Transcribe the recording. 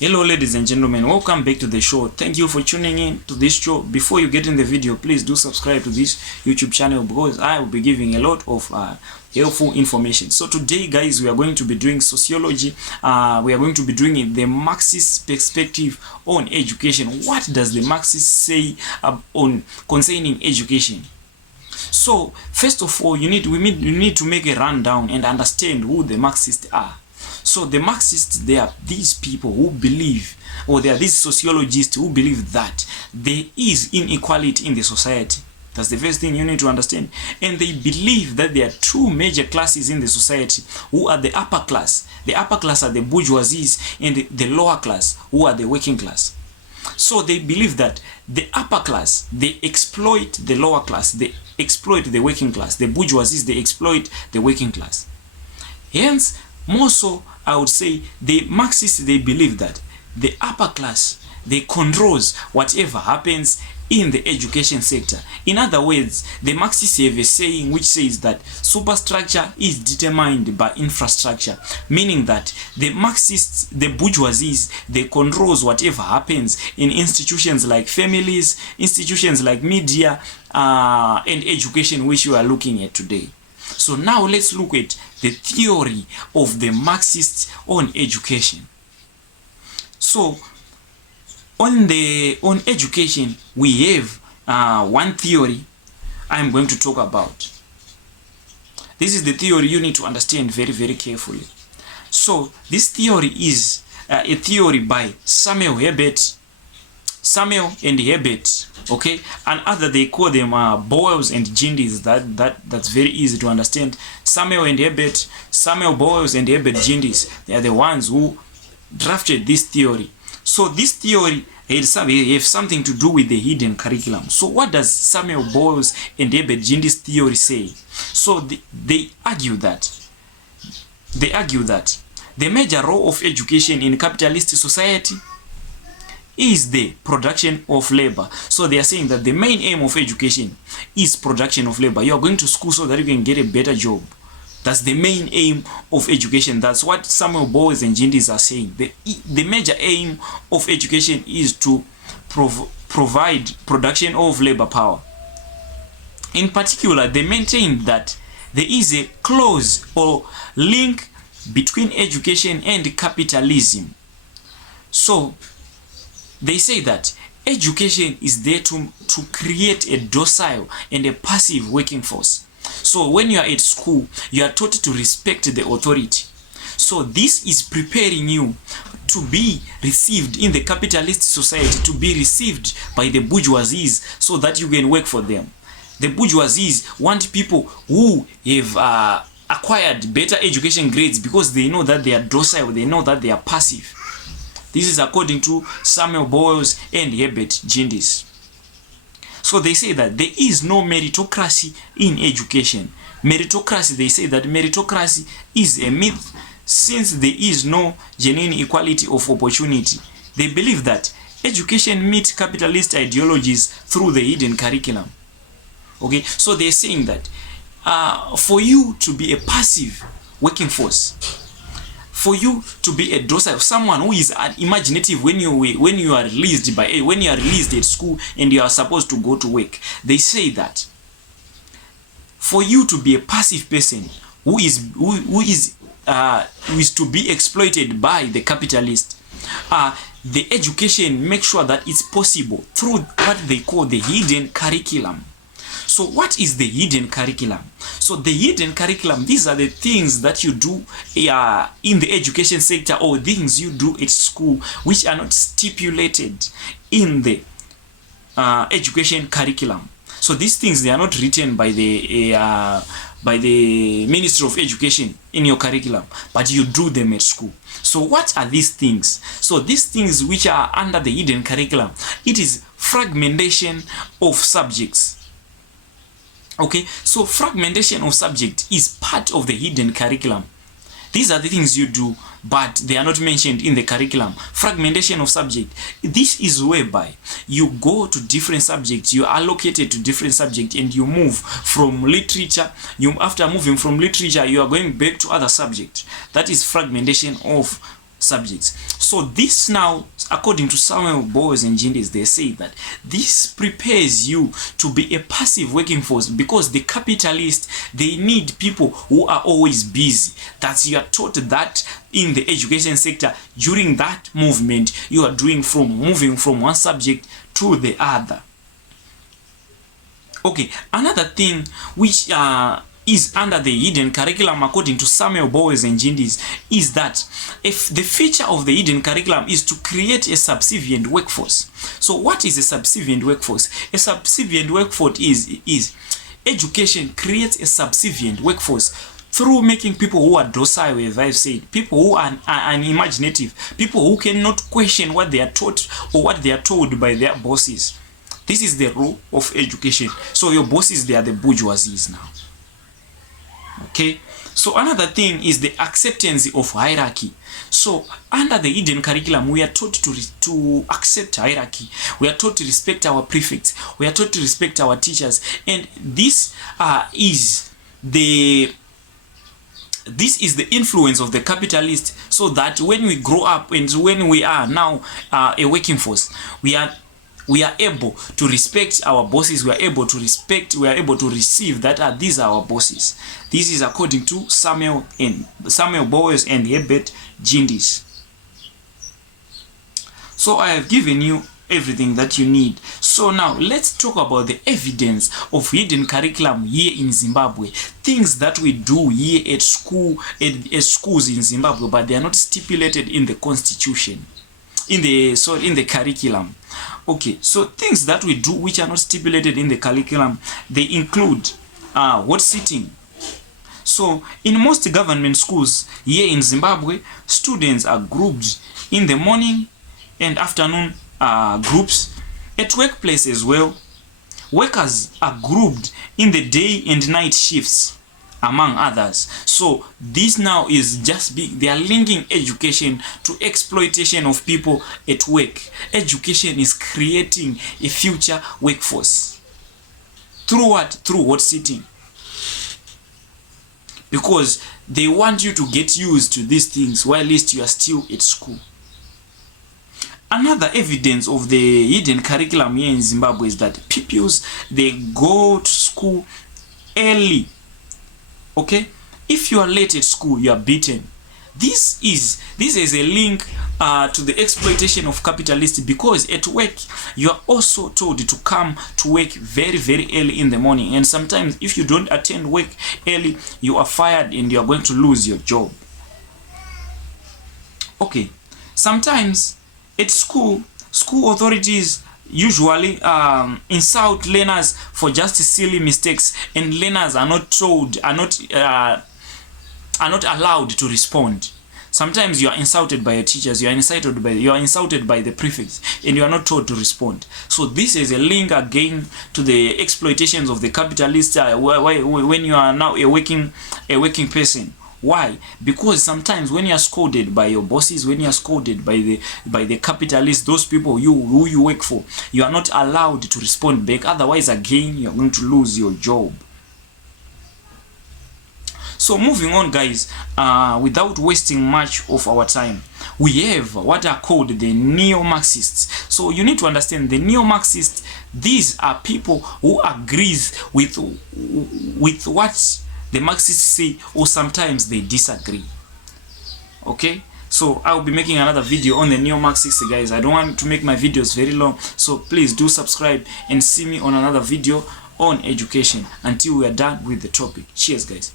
Hello ladies and gentlemen, welcome back to the show. Thank you for tuning in to this show. Before you get in the video, please do subscribe to this YouTube channel because I will be giving a lot of helpful information. So today guys, we are going to be doing sociology. We are going to be doing the Marxist perspective on education. What does the Marxist say on concerning education? So first of all, you need to make a rundown and understand who the Marxists are. So the Marxists, they are these people who believe, or they are these sociologists who believe that there is inequality in the society. That's the first thing you need to understand. And they believe that there are two major classes in the society who are the upper class. The upper class are the bourgeoisies, and the lower class who are the working class. So they believe that the upper class, they exploit the lower class, they exploit the working class. The bourgeoisies, they exploit the working class. Hence, more so, I would say the Marxists, they believe that the upper class, they controls whatever happens in the education sector. In other words, the Marxists have a saying which says that superstructure is determined by infrastructure, meaning that the Marxists, the bourgeoisies, they controls whatever happens in institutions like families, institutions like media, and education, which we are looking at today. So now let's look at the theory of the Marxists on education. So on education, we have one theory I'm going to talk about. This is the theory you need to understand very, very carefully. So this theory is a theory by Samuel and Herbert, okay, and other they call them Boyles and Gindis. That's very easy to understand. Samuel Boyles and Herbert Gindis, they are the ones who drafted this theory. So this theory has something to do with the hidden curriculum. So what does Samuel Boyles and Herbert Gindis theory say? So they argue that the major role of education in capitalist society is the production of labor. So they are saying that the main aim of education is production of labor. You are going to school so that you can get a better job. That's the main aim of education. That's what Samuel Boyles and Gindis are saying. The major aim of education is to provide production of labor power. In particular, they maintain that there is a clause or link between education and capitalism. So they say that education is there to create a docile and a passive working force. So when you are at school, you are taught to respect the authority. So this is preparing you to be received in the capitalist society, to be received by the bourgeoisies so that you can work for them. The bourgeoisies want people who have acquired better education grades because they know that they are docile, they know that they are passive. This is according to Samuel Boyles and Herbert Gindis. So they say that there is no meritocracy in education. Meritocracy, they say that meritocracy is a myth since there is no genuine equality of opportunity. They believe that education meets capitalist ideologies through the hidden curriculum. Okay, so they're saying that for you to be a passive working force, for you to be a docile, someone who is imaginative when you are released at school and you are supposed to go to work, they say that for you to be a passive person who is to be exploited by the capitalist, the education makes sure that it's possible through what they call the hidden curriculum. So what is the hidden curriculum? So the hidden curriculum, these are the things that you do in the education sector, or things you do at school which are not stipulated in the education curriculum. So these things, they are not written by the Ministry of Education in your curriculum, but you do them at school. So what are these things? So these things which are under the hidden curriculum, it is fragmentation of subjects. Okay, so fragmentation of subject is part of the hidden curriculum. These are the things you do, but they are not mentioned in the curriculum. Fragmentation of subject. This is whereby you go to different subjects, you are allocated to different subjects, and you move from literature. After moving from literature, you are going back to other subjects. That is fragmentation of subjects. So this now, according to Samuel Bowers and Gindis, they say that this prepares you to be a passive working force, because the capitalists, they need people who are always busy. That's, you are taught that in the education sector. During that movement, you are moving from one subject to the other. Okay, another thing which is under the hidden curriculum, according to Samuel Bowers and Gindis, is that if the feature of the hidden curriculum is to create a subservient workforce. So what is a subservient workforce? A subservient workforce is education creates a subservient workforce through making people who are docile, as I've said, people who are unimaginative, people who cannot question what they are taught or what they are told by their bosses. This is the role of education. So your bosses, they are the bourgeoisies now. Okay, so another thing is the acceptance of hierarchy. So under the hidden curriculum, we are taught to accept hierarchy. We are taught to respect our prefects. We are taught to respect our teachers. And this is the influence of the capitalist, so that when we grow up and when we are now a working force, we are able to respect our bosses. We are able to receive that these are our bosses. This is according to Samuel Bowers and Herbert Gindis. So I have given you everything that you need. So now let's talk about the evidence of hidden curriculum here in Zimbabwe. Things that we do here at schools in Zimbabwe, but they are not stipulated in the constitution, in the curriculum. Okay, so things that we do which are not stipulated in the curriculum, they include hot sitting. So in most government schools here in Zimbabwe, students are grouped in the morning and afternoon groups. At workplace as well, workers are grouped in the day and night shifts, among others. So this now is they are linking education to exploitation of people at work. Education is creating a future workforce. Through what? Through hot sitting. Because they want you to get used to these things while at least you are still at school. Another evidence of the hidden curriculum here in Zimbabwe is that pupils, they go to school early. Okay, if you are late at school, you are beaten. This is a link to the exploitation of capitalists, because at work you are also told to come to work very, very early in the morning, and sometimes if you don't attend work early, you are fired and you are going to lose your job. Okay, sometimes at school authorities usually insult learners for just silly mistakes, and learners are not allowed to respond. Sometimes you are insulted by your teachers, you are insulted by the prefects, and you are not told to respond. So this is a link again to the exploitations of the capitalists when you are now a working person. Why? Because sometimes when you are scolded by your bosses, when you are scolded by the capitalists, those people who you work for, you are not allowed to respond back. Otherwise, again, you are going to lose your job. So moving on, guys, without wasting much of our time, we have what are called the neo-Marxists. So you need to understand the neo-Marxists. These are people who agrees with what the Marxists say, or sometimes they disagree. Okay, so I'll be making another video on the neo-Marxists, guys. I don't want to make my videos very long, so please do subscribe and see me on another video on education until we are done with the topic. Cheers, guys.